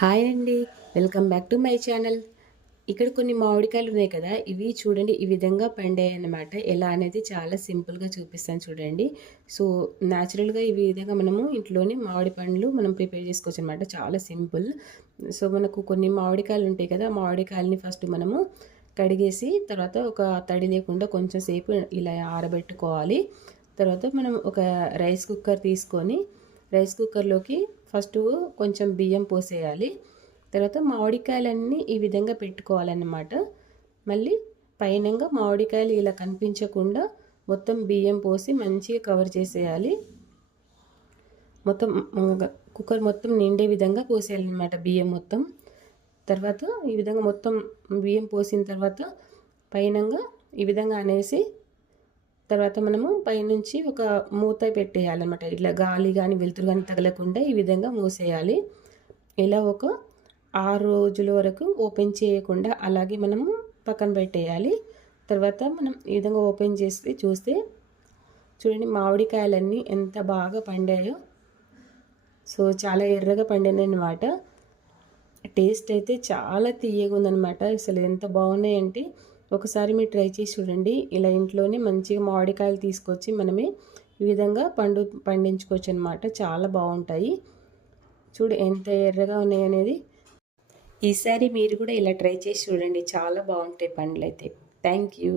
Hi అండి. Welcome back to my channel. ఇక్కడ కొన్ని మామిడికాయలు ఉన్నాయి కదా ఇవి చూడండి ఈ విధంగా పండాయి అన్నమాట. ఎలా అనేది చాలా సింపుల్గా చూపిస్తాను చూడండి. సో న్యాచురల్గా ఈ విధంగా మనము ఇంట్లోనే మామిడి పండ్లు మనం ప్రిపేర్ చేసుకోవచ్చు అనమాట చాలా సింపుల్. సో మనకు కొన్ని మామిడికాయలు ఉంటాయి కదా మామిడికాయలని ఫస్ట్ మనము కడిగేసి తర్వాత ఒక తడి లేకుండా కొంచెం సేపు ఇలా ఆరబెట్టుకోవాలి. తర్వాత మనం ఒక రైస్ కుక్కర్ తీసుకొని రైస్ కుక్కర్లోకి ఫస్ట్ కొంచెం బియ్యం పోసేయాలి. తర్వాత మామిడికాయలన్నీ ఈ విధంగా పెట్టుకోవాలన్నమాట. మళ్ళీ పైనంగా మామిడికాయలు ఇలా కనిపించకుండా మొత్తం బియ్యం పోసి మంచిగా కవర్ చేసేయాలి. మొత్తం కుక్కర్ మొత్తం నిండే విధంగా పోసేయాలన్నమాట బియ్యం మొత్తం. తర్వాత ఈ విధంగా మొత్తం బియ్యం పోసిన తర్వాత పైనంగా ఈ విధంగా అనేసి తర్వాత మనము పైనుంచి ఒక మూత పెట్టేయాలన్నమాట. ఇట్లా గాలి కానీ వెలుతురు కానీ తగలకుండా ఈ విధంగా మూసేయాలి. ఇలా ఒక ఆరు రోజుల వరకు ఓపెన్ చేయకుండా అలాగే మనము పక్కన పెట్టేయాలి. తర్వాత మనం ఈ విధంగా ఓపెన్ చేసి చూస్తే చూడండి మామిడికాయలన్నీ ఎంత బాగా పండాయో. సో చాలా ఎర్రగా పండినమాట టేస్ట్ అయితే చాలా తీయగా ఉందనమాట అసలు ఎంత బాగున్నాయంటే ఒకసారి మీరు ట్రై చేసి చూడండి. ఇలా ఇంట్లోనే మంచిగా మామిడికాయలు తీసుకొచ్చి మనమే ఈ విధంగా పండు పండించుకోవచ్చు అనమాట చాలా బాగుంటాయి. చూడు ఎంత ఎర్రగా ఉన్నాయి అనేది. ఈసారి మీరు కూడా ఇలా ట్రై చేసి చూడండి. చాలా బాగుంటాయి పండ్లు అయితే థ్యాంక్ యూ.